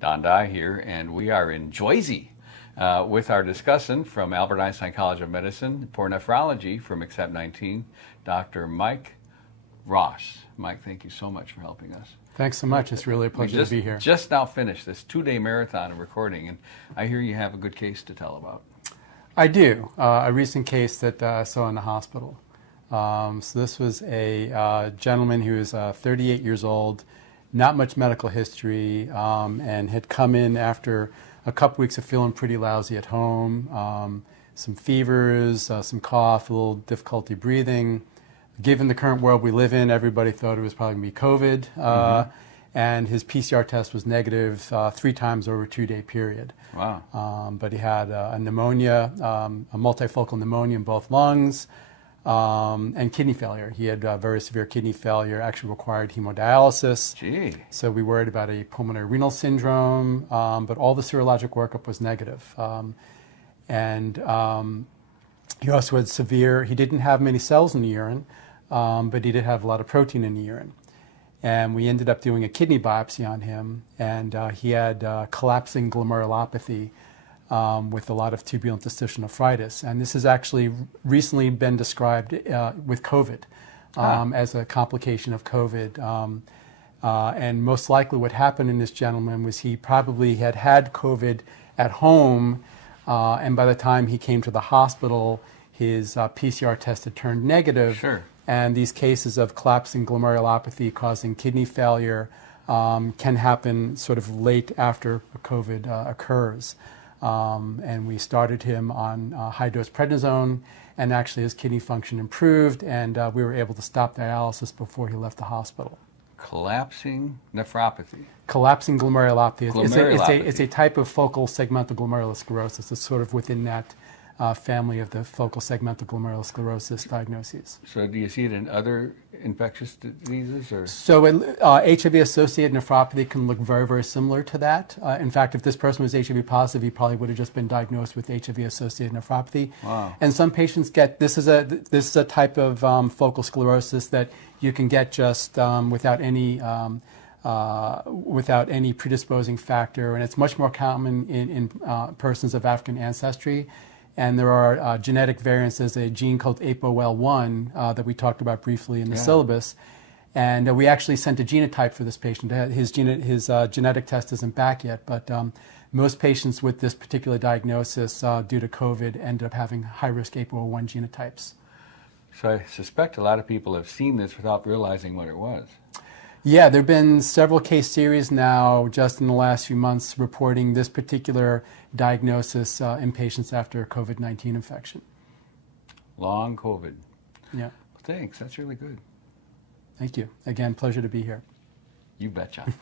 Don Dye here, and we are in Jersey with our discussant from Albert Einstein College of Medicine for nephrology from MKSAP 19, Dr. Mike Ross. Mike, thank you so much for helping us. Thanks so much. It's really a pleasure to be here. Just now finished this 2-day marathon of recording, and I hear you have a good case to tell about. I do. A recent case that I saw in the hospital. So this was a gentleman who was 38 years old, not much medical history, and had come in after a couple weeks of feeling pretty lousy at home, some fevers, some cough, a little difficulty breathing. Given the current world we live in, everybody thought it was probably going to be COVID, and his PCR test was negative 3 times over a 2-day period. Wow. But he had a pneumonia, a multifocal pneumonia in both lungs, and kidney failure. He had very severe kidney failure, actually required hemodialysis. Gee. So we worried about a pulmonary renal syndrome, but all the serologic workup was negative. He also had severe, he didn't have many cells in the urine, but he did have a lot of protein in the urine. And we ended up doing a kidney biopsy on him, and he had collapsing glomerulopathy with a lot of tubular interstitial nephritis. And this has actually recently been described with COVID as a complication of COVID. And most likely what happened in this gentleman was he probably had had COVID at home, and by the time he came to the hospital, his PCR test had turned negative. Sure. And these cases of collapsing glomerulopathy causing kidney failure can happen sort of late after COVID occurs. And we started him on high-dose prednisone, and actually his kidney function improved, and we were able to stop dialysis before he left the hospital. Collapsing nephropathy. Collapsing glomerulopathy. Glomerulopathy. It's a type of focal segmental glomerulosclerosis. It's sort of within that family of the focal segmental glomerulosclerosis diagnoses. So do you see it in other infectious diseases? Or? So HIV-associated nephropathy can look very, very similar to that. In fact, if this person was HIV positive, he probably would have just been diagnosed with HIV-associated nephropathy. Wow. And some patients get, this is a type of focal sclerosis that you can get just without any predisposing factor, and it's much more common in persons of African ancestry. And there are genetic variants. There's a gene called APOL1 that we talked about briefly in the syllabus. And we actually sent a genotype for this patient. His genetic test isn't back yet, but most patients with this particular diagnosis due to COVID ended up having high-risk APOL1 genotypes. So I suspect a lot of people have seen this without realizing what it was. Yeah, there have been several case series now just in the last few months reporting this particular diagnosis in patients after COVID-19 infection. Long COVID. Yeah. Well, thanks. That's really good. Thank you. Again, pleasure to be here. You betcha.